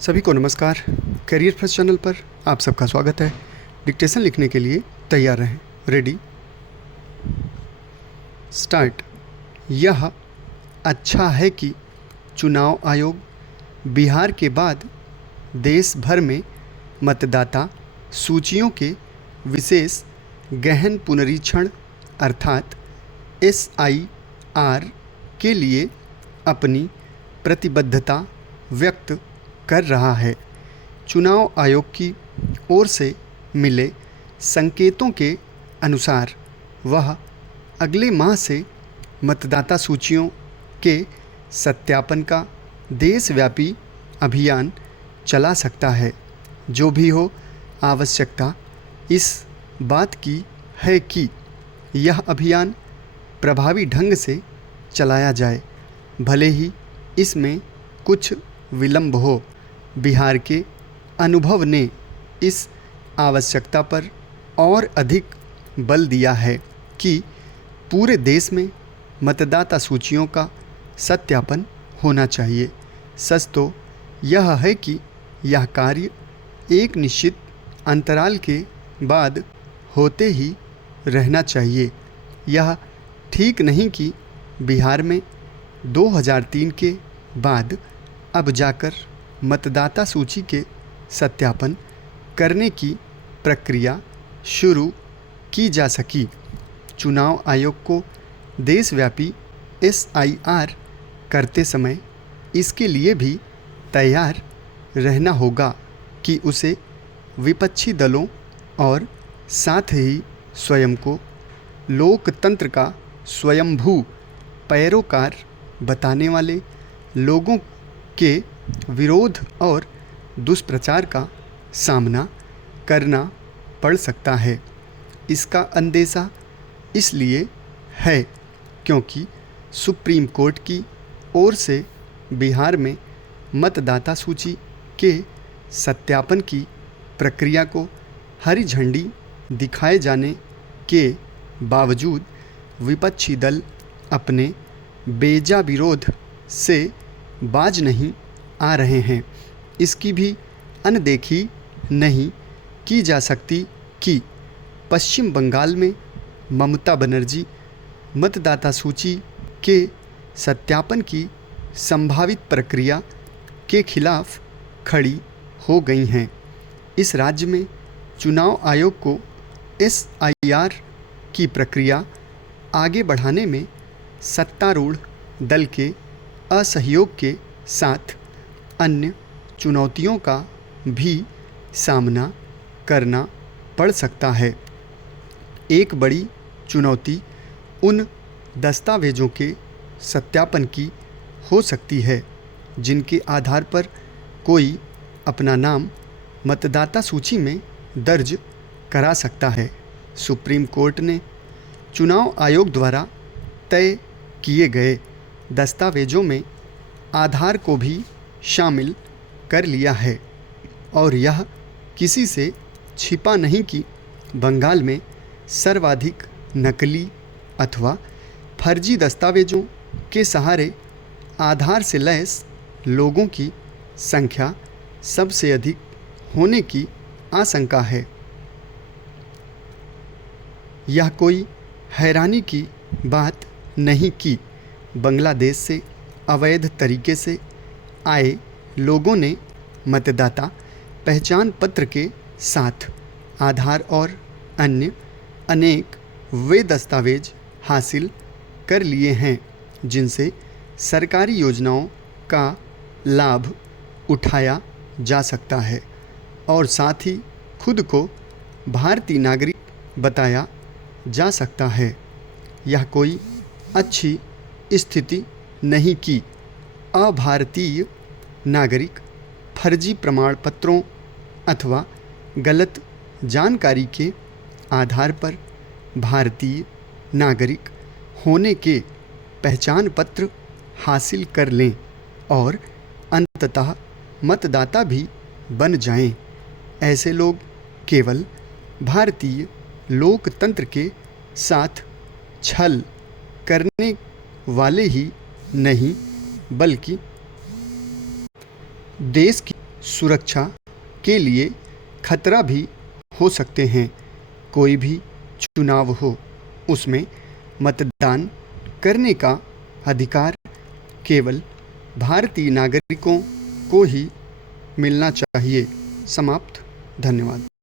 सभी को नमस्कार। करियर फर्स्ट चैनल पर आप सबका स्वागत है। डिक्टेशन लिखने के लिए तैयार रहें। Ready, start. यह अच्छा है कि चुनाव आयोग बिहार के बाद देश भर में मतदाता सूचियों के विशेष गहन पुनरीक्षण अर्थात SIR के लिए अपनी प्रतिबद्धता व्यक्त कर रहा है। चुनाव आयोग की ओर से मिले संकेतों के अनुसार वह अगले माह से मतदाता सूचियों के सत्यापन का देशव्यापी अभियान चला सकता है। जो भी हो, आवश्यकता इस बात की है कि यह अभियान प्रभावी ढंग से चलाया जाए, भले ही इसमें कुछ विलंब हो। बिहार के अनुभव ने इस आवश्यकता पर और अधिक बल दिया है कि पूरे देश में मतदाता सूचियों का सत्यापन होना चाहिए। सच तो यह है कि यह कार्य एक निश्चित अंतराल के बाद होते ही रहना चाहिए। यह ठीक नहीं कि बिहार में 2003 के बाद अब जाकर मतदाता सूची के सत्यापन करने की प्रक्रिया शुरू की जा सकी। चुनाव आयोग को देशव्यापी SIR करते समय इसके लिए भी तैयार रहना होगा कि उसे विपक्षी दलों और साथ ही स्वयं को लोकतंत्र का स्वयंभू पैरोकार बताने वाले लोगों के विरोध और दुष्प्रचार का सामना करना पड़ सकता है। इसका अंदेशा इसलिए है क्योंकि सुप्रीम कोर्ट की ओर से बिहार में मतदाता सूची के सत्यापन की प्रक्रिया को हरी झंडी दिखाए जाने के बावजूद विपक्षी दल अपने बेजा विरोध से बाज नहीं आ रहे हैं। इसकी भी अनदेखी नहीं की जा सकती कि पश्चिम बंगाल में ममता बनर्जी मतदाता सूची के सत्यापन की संभावित प्रक्रिया के खिलाफ खड़ी हो गई हैं। इस राज्य में चुनाव आयोग को SIR की प्रक्रिया आगे बढ़ाने में सत्तारूढ़ दल के असहयोग के साथ अन्य चुनौतियों का भी सामना करना पड़ सकता है। एक बड़ी चुनौती उन दस्तावेज़ों के सत्यापन की हो सकती है जिनके आधार पर कोई अपना नाम मतदाता सूची में दर्ज करा सकता है। सुप्रीम कोर्ट ने चुनाव आयोग द्वारा तय किए गए दस्तावेज़ों में आधार को भी शामिल कर लिया है और यह किसी से छिपा नहीं कि बंगाल में सर्वाधिक नकली अथवा फर्जी दस्तावेज़ों के सहारे आधार से लैस लोगों की संख्या सबसे अधिक होने की आशंका है। यह कोई हैरानी की बात नहीं कि बांग्लादेश से अवैध तरीके से आए लोगों ने मतदाता पहचान पत्र के साथ आधार और अन्य अनेक वे दस्तावेज हासिल कर लिए हैं जिनसे सरकारी योजनाओं का लाभ उठाया जा सकता है और साथ ही खुद को भारतीय नागरिक बताया जा सकता है। यह कोई अच्छी स्थिति नहीं कि अभारतीय नागरिक फर्जी प्रमाण पत्रों अथवा गलत जानकारी के आधार पर भारतीय नागरिक होने के पहचान पत्र हासिल कर लें और अंततः मतदाता भी बन जाएं। ऐसे लोग केवल भारतीय लोकतंत्र के साथ छल करने वाले ही नहीं बल्कि देश की सुरक्षा के लिए खतरा भी हो सकते हैं। कोई भी चुनाव हो, उसमें मतदान करने का अधिकार केवल भारतीय नागरिकों को ही मिलना चाहिए। समाप्त। धन्यवाद।